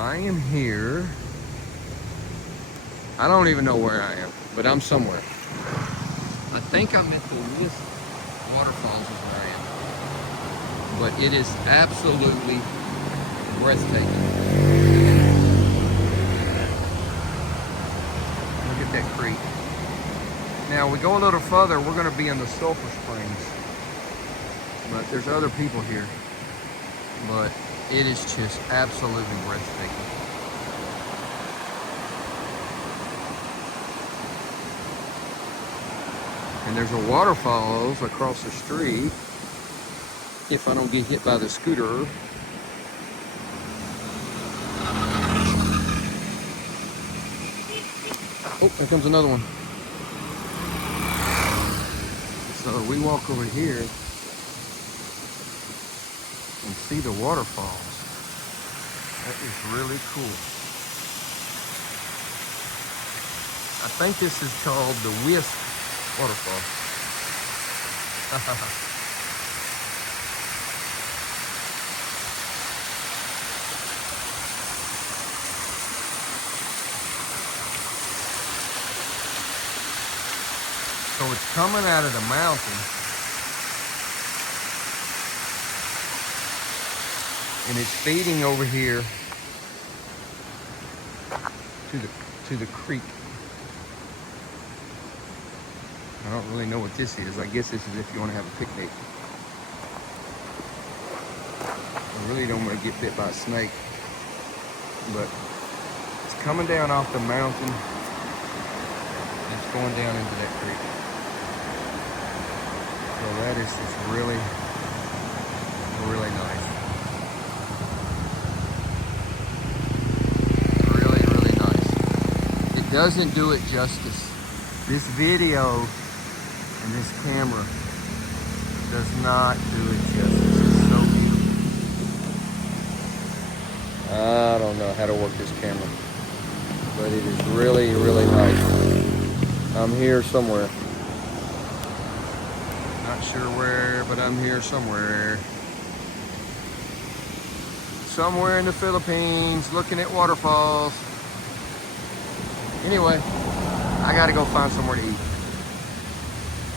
I am here. I don't even know where I am, but I'm somewhere. I think I'm at the Wisik Waterfalls is where I am. But it is absolutely breathtaking. Look at that creek. Now we go a little further, we're going to be in the sulfur springs. But there's other people here. But it is just absolutely breathtaking. And there's a waterfalls across the street. If I don't get hit by the scooter. Oh, there comes another one. So we walk over here and see the waterfalls. That is really cool. I think this is called the Wisik Waterfall. So it's coming out of the mountain. And it's feeding over here to the creek. I don't really know what this is. I guess this is if you want to have a picnic. I really don't want to get bit by a snake. But it's coming down off the mountain. And it's going down into that creek. So that is just really, really nice. Really, really nice. It doesn't do it justice. This video and this camera does not do it justice. It's so beautiful. I don't know how to work this camera, but it is really, really nice. I'm here somewhere. Not sure where, but I'm here somewhere. Somewhere in the Philippines, looking at waterfalls. Anyway, I gotta go find somewhere to eat.